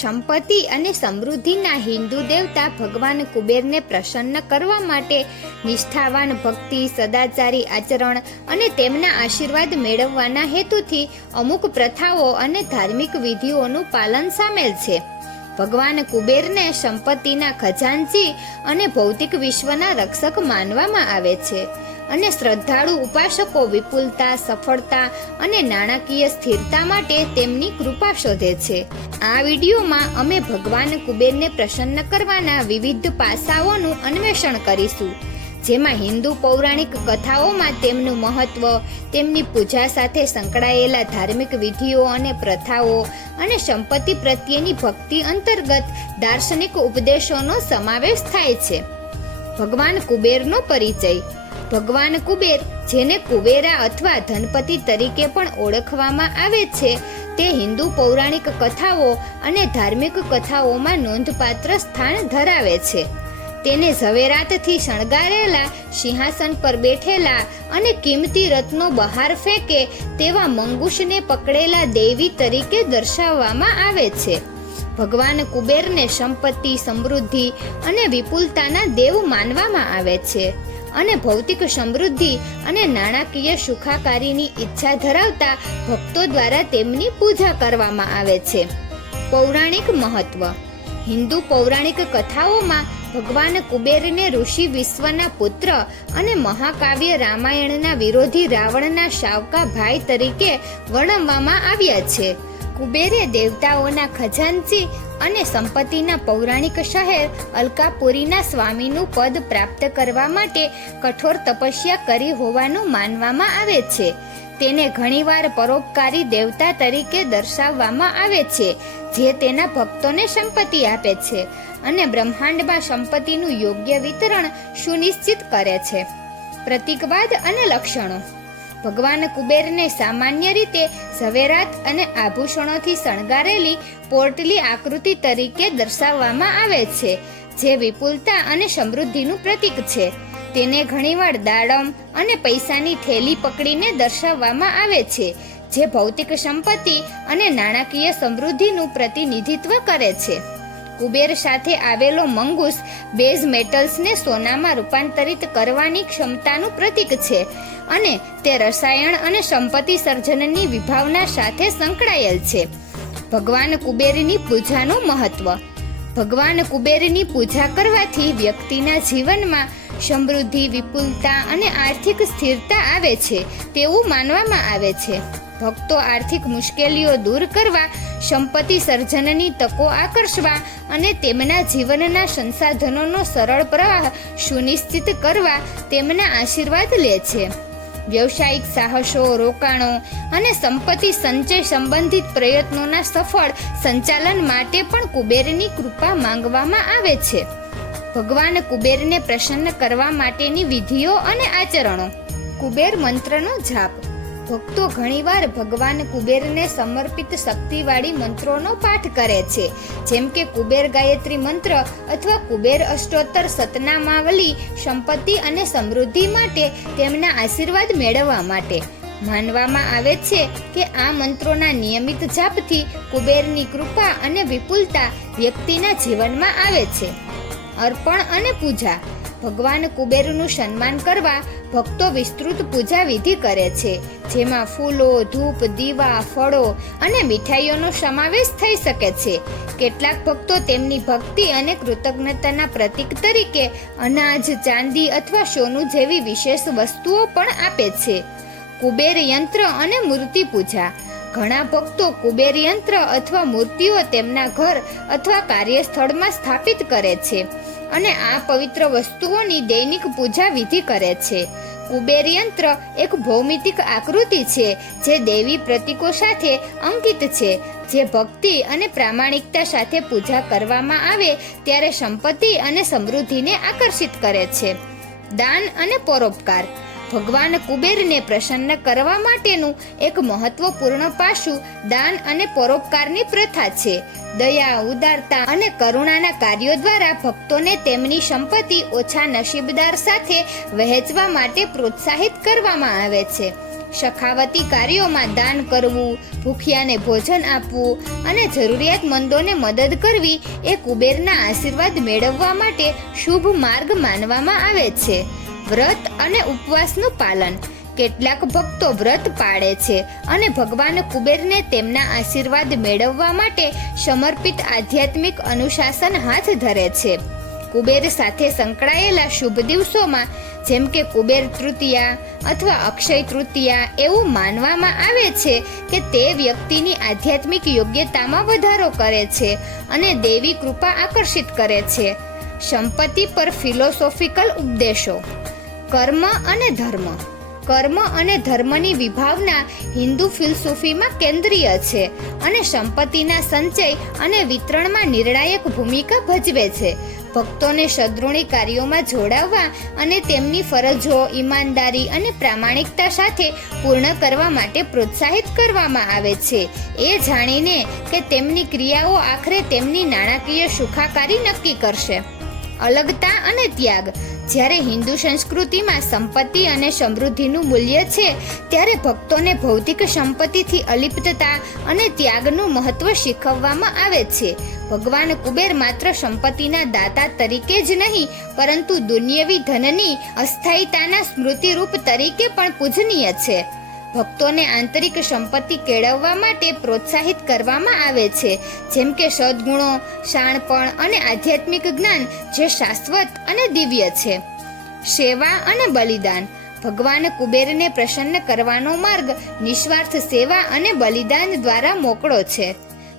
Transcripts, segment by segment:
સંપત્તિ અને સમૃદ્ધિના હિન્દુ દેવતા ભગવાન કુબેરને પ્રસન્ન કરવા માટે નિષ્ઠાવાન ભક્તિ, સદાચારી આચરણ અને તેમના આશીર્વાદ મેળવવાના હેતુથી અમુક પ્રથાઓ અને ધાર્મિક વિધિઓનું પાલન સામેલ છે. ભગવાન કુબેરને સંપત્તિના ખજાનચી અને ભૌતિક વિશ્વના રક્ષક માનવામાં આવે છે. અને શ્રદ્ધાળુ ઉપાસકો વિપુલતા, સફળતા અને નાણાકીય સ્થિરતા માટે તેમની કૃપા શોધે છે. આ વિડીયોમાં અમે ભગવાન કુબેરને પ્રસન્ન કરવાના વિવિધ પાસાઓનું અન્વેષણ કરીશું. જેમાં હિન્દુ પૌરાણિક કથાઓમાં તેમનું મહત્વ, તેમની પૂજા સાથે સંકળાયેલા ધાર્મિક વિધિઓ અને પ્રથાઓ અને સંપત્તિ પ્રત્યેની ભક્તિ અંતર્ગત દાર્શનિક ઉપદેશોનો સમાવેશ થાય છે. ભગવાન કુબેરનો પરિચય. ભગવાન કુબેર, જેને કુબેરા અથવા ધનપતિ તરીકે પણ ઓળખવામાં આવે છે, તે હિન્દુ પૌરાણિક કથાઓ અને ધાર્મિક કથાઓમાં નોંધપાત્ર સ્થાન ધરાવે છે. તેને ઝવેરાતથી શણગારેલા, સિંહાસન પર બેઠેલા અને કિંમતી રત્નો બહાર ફેંકે તેવા મંગુશને પકડેલા દેવી તરીકે દર્શાવવામાં આવે છે. ભગવાન કુબેરને સંપત્તિ, સમૃદ્ધિ અને વિપુલતાના દેવ માનવામાં આવે છે. અને ભૌતિક સમૃદ્ધિ અને નાણાકીય સુખાકારીની ઈચ્છા ધરાવતા ભક્તો દ્વારા તેમની પૂજા કરવામાં આવે છે. પૌરાણિક મહત્વ. હિન્દુ પૌરાણિક કથાઓમાં ભગવાન કુબેરને ઋષિ વિશ્વના પુત્ર અને મહાકાવ્ય રામાયણના વિરોધી રાવણના શાવકા ભાઈ તરીકે વર્ણવવામાં આવ્યા છે. કુબેરે દેવતાઓના ખજાનચી અને સંપત્તિના પૌરાણિક શહેર અલકાપુરીના સ્વામીનું પદ પ્રાપ્ત કરવા માટે કઠોર તપસ્યા કરી હોવાનું માનવામાં આવે છે. તેને ઘણીવાર પરોપકારી દેવતા તરીકે દર્શાવવામાં આવે છે, જે તેના ભક્તોને સંપત્તિ આપે છે અને બ્રહ્માંડમાં સંપત્તિનું યોગ્ય વિતરણ સુનિશ્ચિત કરે છે. પ્રતીકવાદ અને લક્ષણો ભગવાન કુબેરને સામાન્ય રીતે ઝવેરાત અને આભૂષણોથી શણગારેલી પોર્ટલી આકૃતિ તરીકે દર્શાવવામાં આવે છે, જે વિપુલતા અને સમૃદ્ધિનું પ્રતીક છે. તેને ઘણીવાર દાડમ અને પૈસાની થેલી પકડીને દર્શાવવામાં આવે છે, જે ભૌતિક સંપત્તિ અને નાણાકીય સમૃદ્ધિનું પ્રતિનિધિત્વ કરે છે. કુબેર સાથે આવેલો મંગૂસ બેઝ મેટલ્સને સોનામાં રૂપાંતરિત કરવાની ક્ષમતાનું પ્રતીક છે અને તે રસાયણ અને સંપત્તિ સર્જનની વિભાવના સાથે સંકળાયેલ છે. ભગવાન કુબેરની પૂજાનું મહત્વ. ભગવાન કુબેરની પૂજા કરવાથી વ્યક્તિના જીવનમાં સમૃદ્ધિ, વિપુલતા અને આર્થિક સ્થિરતા આવે છે તેવું માનવામાં આવે છે. ભક્તો આર્થિક મુશ્કેલીઓ દૂર કરવા સંપત્તિ સર્જનની તકો આકર્ષવા અને તેમના જીવનના સંસાધનોનો સરળ પ્રવાહ સુનિશ્ચિત કરવા તેમના આશીર્વાદ લે છે. વ્યવસાયિક સાહસો, રોકાણો અને સંપત્તિ સંચય સંબંધિત પ્રયત્નોના સફળ સંચાલન માટે પણ કુબેરની કૃપા માંગવામાં આવે છે. ભગવાન કુબેરને પ્રસન્ન કરવા માટેની વિધિઓ અને આચરણો. કુબેર મંત્રનો જાપ. ભક્તો ઘણીવાર ભગવાન કુબેરને સમર્પિત શક્તિવાળી મંત્રોનો પાઠ કરે છે. જેમ કે કુબેર ગાયત્રી મંત્ર અથવા કુબેર અષ્ટોત્તર સતનામાવલી, સંપત્તિ અને સમૃદ્ધિ માટે તેમના આશીર્વાદ મેળવવા માટે. માનવામાં આવે છે કે આ મંત્રોના નિયમિત જાપથી કુબેરની કૃપા અને વિપુલતા વ્યક્તિના જીવનમાં આવે છે. અર્પણ અને પૂજા. ભગવાન કુબેરનું સન્માન કરવા ભક્તો વિસ્તૃત પૂજા વિધિ કરે છે. જેમાં ફૂલો, ધૂપ, દીવા, ફળો અને મીઠાઈઓનો સમાવેશ થઈ શકે છે. કેટલાક ભક્તો તેમની ભક્તિ અને કૃતજ્ઞતાના પ્રતીક તરીકે અનાજ, ચાંદી અથવા સોનું જેવી વિશેષ વસ્તુઓ પણ આપે છે. કુબેર યંત્ર અને મૂર્તિ પૂજા. ઘણા ભક્તો કુબેર યંત્ર અથવા મૂર્તિઓ તેમના ઘર અથવા કાર્યસ્થળમાં સ્થાપિત કરે છે અને આ પવિત્ર વસ્તુઓની દૈનિક પૂજા વિધિ કરે છે. કુબેર યંત્ર એક ભૌમિતિક આકૃતિ છે જે દેવી પ્રતીકો સાથે અંકિત છે. જે ભક્તિ અને પ્રામાણિકતા સાથે પૂજા કરવામાં આવે ત્યારે સંપત્તિ અને સમૃદ્ધિને આકર્ષિત કરે છે. દાન અને પરોપકાર ભગવાન કુબેરને પ્રસન્ન કરવા માટેનું એક મહત્વપૂર્ણ પાસું દાન અને પરોપકારની પ્રથા છે. દયા, ઉદારતા અને કરુણાના કાર્યો દ્વારા ભક્તોને તેમની સંપત્તિ ઓછા નસીબદાર સાથે વહેંચવા માટે પ્રોત્સાહિત કરવામાં આવે છે. સખાવતી કાર્યોમાં દાન કરવું, ભૂખ્યાને ભોજન આપવું અને જરૂરિયાતમંદોને મદદ કરવી એ કુબેરના આશીર્વાદ મેળવવા માટે શુભ માર્ગ માનવામાં આવે છે. વ્રત અને ઉપવાસનું પાલન. કેટલાક ભક્તો વ્રત પાળે છે અને ભગવાન કુબેરને તેમના આશીર્વાદ મેળવવા માટે સમર્પિત આધ્યાત્મિક અનુશાસન હાથ ધરે છે. કુબેર સાથે સંકળાયેલા શુભ દિવસોમાં, જેમ કે કુબેર તૃતીયા અથવા અક્ષય તૃતીયા એવું માનવામાં આવે છે કે તે વ્યક્તિની આધ્યાત્મિક યોગ્યતામાં વધારો કરે છે અને દેવી કૃપા આકર્ષિત કરે છે. સંપત્તિ પર ફિલોસોફિકલ ઉપદેશો. કર્મ અને ધર્મ. કર્મ અને ધર્મની વિભાવના હિન્દુ ફિલસૂફીમાં કેન્દ્રીય છે અને સંપત્તિના સંચય અને વિતરણમાં નિર્ણાયક ભૂમિકા ભજવે છે. ભક્તોને સદ્રુણી કાર્યોમાં જોડાવવા અને તેમની ફરજો, ઈમાનદારી અને પ્રામાણિકતા સાથે પૂર્ણ કરવા માટે પ્રોત્સાહિત કરવામાં આવે છે. એ જાણીને કે તેમની ક્રિયાઓ આખરે તેમની નાણાકીય સુખાકારી નક્કી કરશે. અલગતા અને ત્યાગ. જ્યારે હિન્દુ સંસ્કૃતિમાં સંપત્તિ અને સમૃદ્ધિનું મૂલ્ય છે, ત્યારે ભક્તોને ભૌતિક સંપત્તિથી અલિપ્તતા અને ત્યાગનું મહત્વ શીખવવામાં આવે છે. ભગવાન કુબેર માત્ર સંપત્તિના દાતા તરીકે જ નહીં, પરંતુ દુન્યવી ધનની અસ્થાયીતાના સ્મૃતિરૂપ તરીકે પણ પૂજનીય છે. ભક્તોને આંતરિક સંપત્તિ કેળવવા માટે પ્રોત્સાહિત કરવામાં આવે છે. જેમ કે સદગુણો, શાણપણ અને આધ્યાત્મિક જ્ઞાન જે શાશ્વત અને દિવ્ય છે. સેવા અને બલિદાન. ભગવાન કુબેરને પ્રસન્ન કરવાનો માર્ગ નિસ્વાર્થ સેવા અને બલિદાન દ્વારા મોકળો છે.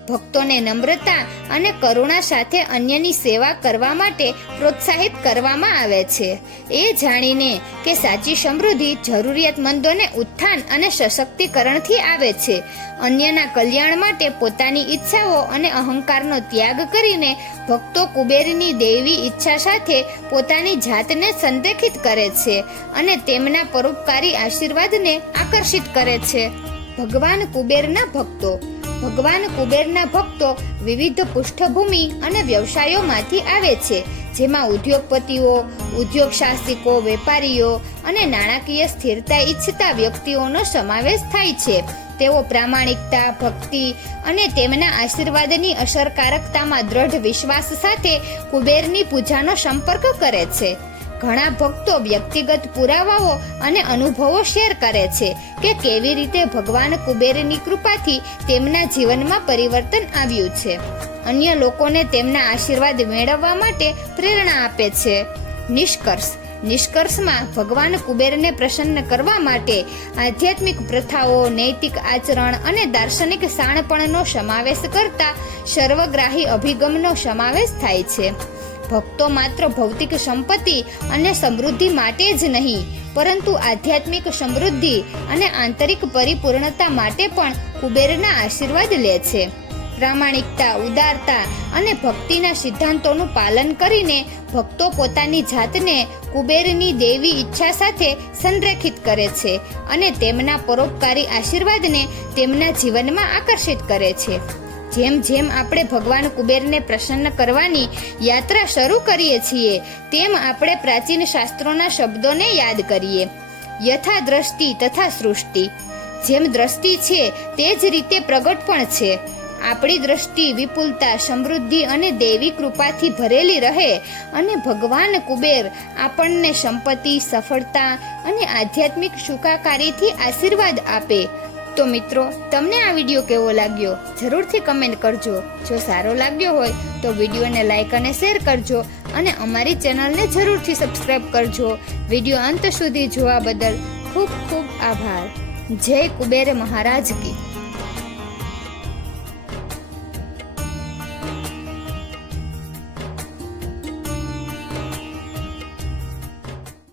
ભક્તોને નમ્રતા અને કરુણા સાથે અન્યની સેવા કરવા માટે પ્રોત્સાહિત કરવામાં આવે છે. એ જાણીને કે સાચી સમૃદ્ધિ જરૂરિયાતમંદોને ઉત્થાન અને સશક્તિકરણથી આવે છે. અન્યના કલ્યાણ માટે પોતાની ઈચ્છાઓ અને અહંકારનો ત્યાગ કરીને ભક્તો કુબેરની દેવી ઈચ્છા સાથે પોતાની જાતને સંદેખિત કરે છે અને તેમના પરોપકારી આશીર્વાદને આકર્ષિત કરે છે. ભગવાન કુબેરના ભક્તો ભગવાન કુબેરના ભક્તો વિવિધ પૃષ્ઠભૂમિ અને વ્યવસાયોમાંથી આવે છે, જેમાં ઉદ્યોગપતિઓ ઉદ્યોગ સાહસિકો વેપારીઓ અને નાણાકીય સ્થિરતા ઈચ્છતા વ્યક્તિઓનો સમાવેશ થાય છે. તેઓ પ્રામાણિકતા, ભક્તિ અને તેમના આશીર્વાદની અસરકારકતામાં દ્રઢ વિશ્વાસ સાથે કુબેરની પૂજાનો સંપર્ક કરે છે. ઘણા ભક્તો વ્યક્તિગત પુરાવાઓ અને અનુભવો શેર કરે છે કે કેવી રીતે ભગવાન કુબેરની કૃપાથી તેમના જીવનમાં પરિવર્તન આવ્યું છે. અન્ય લોકોને તેમના આશીર્વાદ મેળવવા માટે પ્રેરણા આપે છે. નિષ્કર્ષ. નિષ્કર્ષમાં ભગવાન કુબેરને પ્રસન્ન કરવા માટે આધ્યાત્મિક પ્રથાઓ, નૈતિક આચરણ અને દાર્શનિક શાણપણનો સમાવેશ કરતા સર્વગ્રાહી અભિગમનો સમાવેશ થાય છે. ભક્તો માત્ર ભૌતિક સંપત્તિ અને સમૃદ્ધિ માટે જ નહીં, પરંતુ આધ્યાત્મિક સમૃદ્ધિ અને આંતરિક પરિપૂર્ણતા માટે પણ કુબેરના આશીર્વાદ લે છે. પ્રામાણિકતા, ઉદારતા અને ભક્તિના સિદ્ધાંતોનું પાલન કરીને ભક્તો પોતાની જાતને કુબેરની દેવી ઈચ્છા સાથે સંરેખિત કરે છે અને તેમના પરોપકારી આશીર્વાદને તેમના જીવનમાં આકર્ષિત કરે છે. જેમ જેમ આપણે ભગવાન કુબેરને પ્રસન્ન કરવાની યાત્રા શરૂ કરીએ છીએ, તેમ આપણે પ્રાચીન શાસ્ત્રોના શબ્દોને યાદ કરીએ. યથા દ્રષ્ટિ તથા સૃષ્ટિ. જેમ દ્રષ્ટિ છે, તે જ રીતે પ્રગટ પણ છે. આપણી દ્રષ્ટિ વિપુલતા, સમૃદ્ધિ અને દેવી કૃપાથી ભરેલી રહે અને ભગવાન કુબેર આપણને સંપત્તિ, સફળતા અને આધ્યાત્મિક સુખાકારીથી આશીર્વાદ આપે. તો મિત્રો, તમને આ વીડિયો કેવો લાગ્યો? જરૂરથી કમેન્ટ કરજો. જો સારો લાગ્યો હોય, તો વિડીયોને લાઈક અને શેર કરજો અને અમારી ચેનલને જરૂરથી સબસ્ક્રાઈબ કરજો. વીડિયો અંત સુધી જોવા બદલ ખૂબ ખૂબ આભાર. જય કુબેર મહારાજ કી.